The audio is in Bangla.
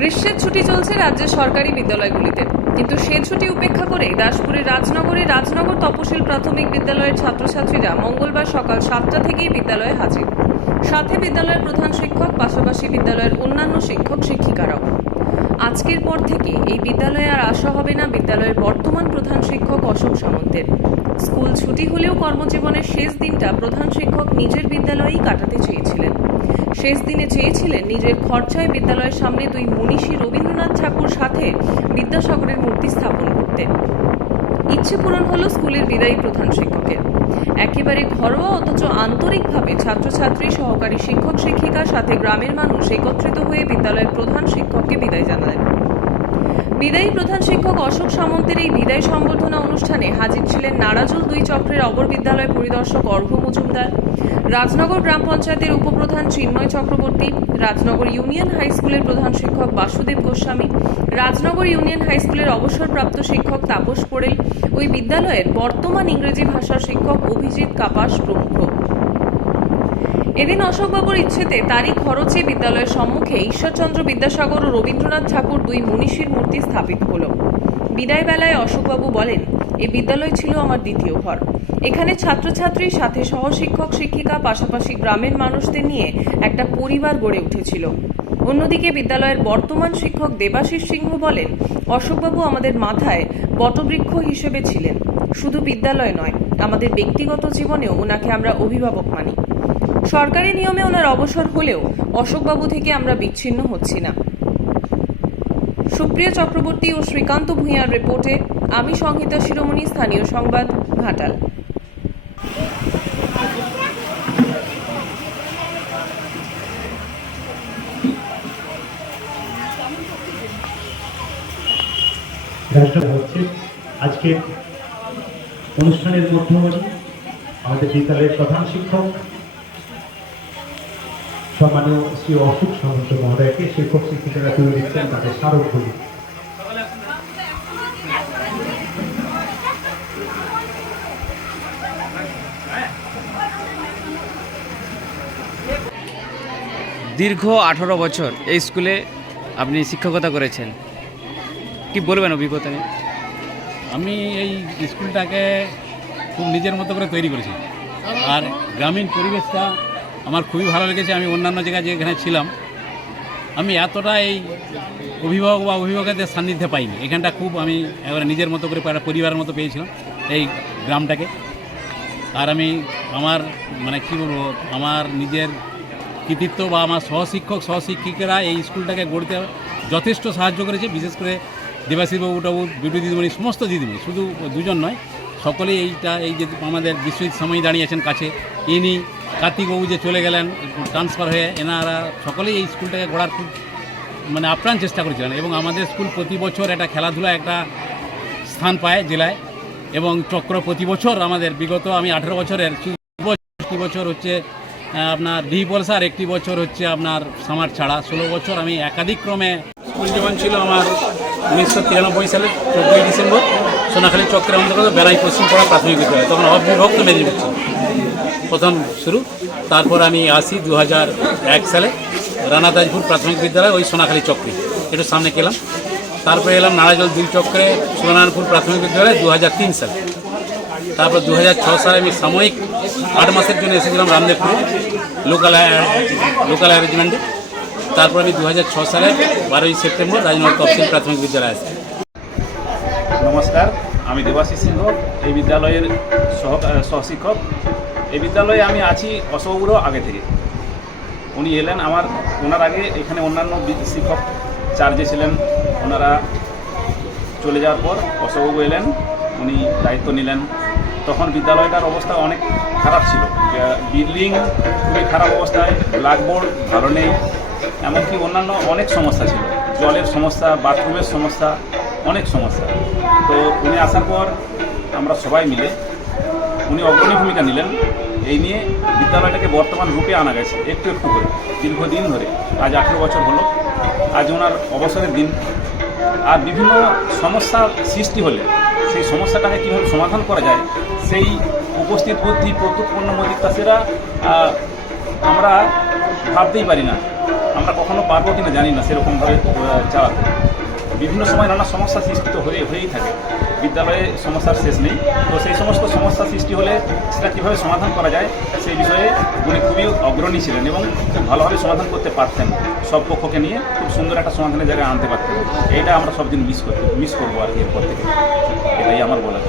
গ্রীষ্মের ছুটি চলছে রাজ্যের সরকারি বিদ্যালয়গুলিতে। কিন্তু সে ছুটি উপেক্ষা করে দাসপুরের রাজনগরে রাজনগর তপশিল প্রাথমিক বিদ্যালয়ের ছাত্রছাত্রীরা মঙ্গলবার সকাল সাতটা থেকেই বিদ্যালয়ে হাজির। সাথে বিদ্যালয়ের প্রধান শিক্ষক, পাশাপাশি বিদ্যালয়ের অন্যান্য শিক্ষক, শিক্ষিকারাও। আজকের পর থেকে এই বিদ্যালয়ে আর আসা হবে না বিদ্যালয়ের বর্তমান প্রধান শিক্ষক অশোক সামন্তের। স্কুল ছুটি হলেও কর্মজীবনের শেষ দিনটা প্রধান শিক্ষক নিজের বিদ্যালয়েই কাটাতে চেয়েছিলেন। শেষ দিনে চেয়েছিলেন নিজের খরচায় বিদ্যালয়ের সামনে দুই মনীষী রবীন্দ্রনাথ ঠাকুর সাথে বিদ্যাসাগরের মূর্তি স্থাপন করতে ইচ্ছে পূরণ হলো স্কুলের বিদায়ী প্রধান শিক্ষকের। একেবারে ঘরোয়া অথচ আন্তরিকভাবে ছাত্রছাত্রী, সহকারী শিক্ষক শিক্ষিকার সাথে গ্রামের মানুষ একত্রিত হয়ে বিদ্যালয়ের প্রধান শিক্ষককে বিদায় জানালেন। বিদায়ী প্রধান শিক্ষক অশোক সামন্তের এই বিদায় সম্বর্ধনা অনুষ্ঠানে হাজির ছিলেন নারাজুল দুই চক্রের অবর বিদ্যালয় পরিদর্শক অর্ঘ্য মজুমদার, রাজনগর গ্রাম পঞ্চায়েতের উপপ্রধান চিন্ময় চক্রবর্তী, রাজনগর ইউনিয়ন হাই স্কুলের প্রধান শিক্ষক বাসুদেব গোস্বামী, রাজনগর ইউনিয়ন হাই স্কুলের অবসরপ্রাপ্ত শিক্ষক তাপস পোড়েল ওই বিদ্যালয়ের বর্তমান ইংরেজি ভাষার শিক্ষক অভিজিৎ কাপাস প্রমুখ। এদিন অশোকবাবুর ইচ্ছেতে তারই খরচে বিদ্যালয়ের সম্মুখে ঈশ্বরচন্দ্র বিদ্যাসাগর ও রবীন্দ্রনাথ ঠাকুর দুই মনীষীর মূর্তি স্থাপিত হলো। বিদায় বেলায় অশোকবাবু বলেন, এ বিদ্যালয় ছিল আমার দ্বিতীয় ঘর। এখানে ছাত্রছাত্রীর সাথে সহশিক্ষক, শিক্ষিকা, পাশাপাশি গ্রামের মানুষদের নিয়ে একটা পরিবার গড়ে উঠেছিল। অন্যদিকে বিদ্যালয়ের বর্তমান শিক্ষক দেবাশিস সিংহ বলেন, অশোকবাবু আমাদের মাথায় বটবৃক্ষ হিসেবে ছিলেন। শুধু বিদ্যালয় নয়, আমাদের ব্যক্তিগত জীবনেও ওনাকে আমরা অভিভাবক মানি। সরকারি নিয়মে ওনার অবসর হলেও অশোকবাবু থেকে আমরা বিচ্ছিন্ন হচ্ছি না। সুপ্রিয়া চক্রবর্তী ও শ্রীকান্ত ভূঁইয়ার রিপোর্টে আমি সংহিতা শিরোমণি, স্থানীয় সংবাদ, ঘাটাল। হচ্ছে আজকে অনুষ্ঠানের মধ্যমণি, আমাদের বিদ্যালয়ের প্রধান শিক্ষক সম্মানীয় শ্রী অশোক সামন্ত মহোদয়কে শিক্ষক শিক্ষিকারা তুলে দিচ্ছেন তাদের স্মারকগুলি দীর্ঘ আঠারো বছর এই স্কুলে আপনি শিক্ষকতা করেছেন। কি বলবেন অভিজ্ঞতা নিয়ে? আমি এই স্কুলটাকে খুব নিজের মতো করে তৈরি করেছি। আর গ্রামীণ পরিবেশটা আমার খুবই ভালো লেগেছে, আমি অন্যান্য জায়গায় যেখানে ছিলাম। আমি এতটা এই অভিভাবক বা অভিভাবকদের সান্নিধ্যে পাইনি। এখানটা খুব আমি এবারে নিজের মতো করে একটা পরিবারের মতো পেয়েছিলাম এই গ্রামটাকে। আর আমি আমার মানে কী বলব, আমার নিজের কৃতিত্ব বা আমার সহশিক্ষক, সহশিক্ষিকারা এই স্কুলটাকে গড়তে যথেষ্ট সাহায্য করেছে। বিশেষ করে দেবাশীবাবু টাবু, বিটু দিদিমণি, সমস্ত দিদিমণি, শুধু দুজন নয়, সকলেই এইটা, এই যে আমাদের বিশ্বজিৎ সময় দাঁড়িয়ে আছেন কাছে, ইনি কার্তিকবাবু যে চলে গেলেন ট্রান্সফার হয়ে এনারা সকলেই এই স্কুলটাকে গড়ার খুব মানে আপ্রাণ চেষ্টা করেছিলেন এবং আমাদের স্কুল প্রতি বছর একটা খেলাধুলা একটা স্থান পায় জেলায় এবং চক্র প্রতি বছর আমাদের বিগত আমি আঠেরো বছরের একটি বছর হচ্ছে আপনার ডি পলসা আর একটি বছর হচ্ছে আপনার সামার ছাড়া। ষোলো বছর আমি একাধিক ক্রমে স্কুল জীবন ছিল আমার উনিশশো তিরানব্বই সালের চোদ্দোই ডিসেম্বর। সোনাখালী চক্রের অন্তর্গত বেড়াই পশ্চিমপাড়া প্রাথমিক বিদ্যালয়। তখন অবিভক্ত মেদিনীপুর। প্রথম শুরু। তারপর আমি আসি দু সালে রানা তাজপুর প্রাথমিক বিদ্যালয়, ওই সোনাখালী চক্রে। একটু সামনে গেলাম। তারপরে এলাম নারাজল দুই চক্রে, সুনারায়ণপুর প্রাথমিক বিদ্যালয় দু সালে। তারপর দু সালে আমি সাময়িক আট মাসের জন্য এসেছিলাম রামদেবপুরে লোকাল লোকাল অ্যারেঞ্জমেন্টে তারপর আমি দু সালে বারোই সেপ্টেম্বর রাজনগর তফসিল প্রাথমিক বিদ্যালয়ে আসি। নমস্কার, আমি দেবাশিস সিংহ, এই বিদ্যালয়ের সহ, সহশিক্ষক। এই বিদ্যালয়ে আমি আছি অশোকবাবুরও আগে থেকে। উনি এলেন আমার, ওনার আগে এখানে অন্যান্য শিক্ষক চার্জে ছিলেন, ওনারা চলে যাওয়ার পর অশোকবাবু এলেন, উনি দায়িত্ব নিলেন। তখন বিদ্যালয়টার অবস্থা অনেক খারাপ ছিল। বিল্ডিং খুবই খারাপ অবস্থায় ব্ল্যাকবোর্ড ভালো নেই, এমনকি অন্যান্য অনেক সমস্যা ছিল। জলের সমস্যা, বাথরুমের সমস্যা, অনেক সমস্যা। তো উনি আসার পর আমরা সবাই মিলে উনি অগ্রণী ভূমিকা নিলেন। এই নিয়ে বিদ্যালয়টাকে বর্তমান রূপে আনা গেছে, একটু একটু করে, দীর্ঘদিন ধরে। আজ আঠেরো বছর হলো, আজ ওনার অবসরের দিন। আর বিভিন্ন সমস্যা সৃষ্টি হলে, সেই সমস্যাটাকে কীভাবে সমাধান করা যায়, সেই উপস্থিত বুদ্ধি, প্রত্যুৎপন্ন মদিকাসেরা আমরা ভাবতেই পারি না। আমরা কখনো পারব কিনা জানি না, সেরকমভাবে চালাতে বিভিন্ন সময় নানা সমস্যা সৃষ্টি তো হয়ে, হয়েই থাকে। বিদ্যালয়ে সমস্যার শেষ নেই। তো সেই সমস্ত সমস্যা সৃষ্টি হলে সেটা কীভাবে সমাধান করা যায়, সেই বিষয়ে উনি খুবই অগ্রণী ছিলেন এবং খুব ভালোভাবে সমাধান করতে পারতেন সব পক্ষকে নিয়ে। খুব সুন্দর একটা সমাধানের জায়গায় আনতে পারতেন। এইটা আমরা সবদিন মিস করি মিস করব আর কি এরপর থেকে। এটাই আমার বলা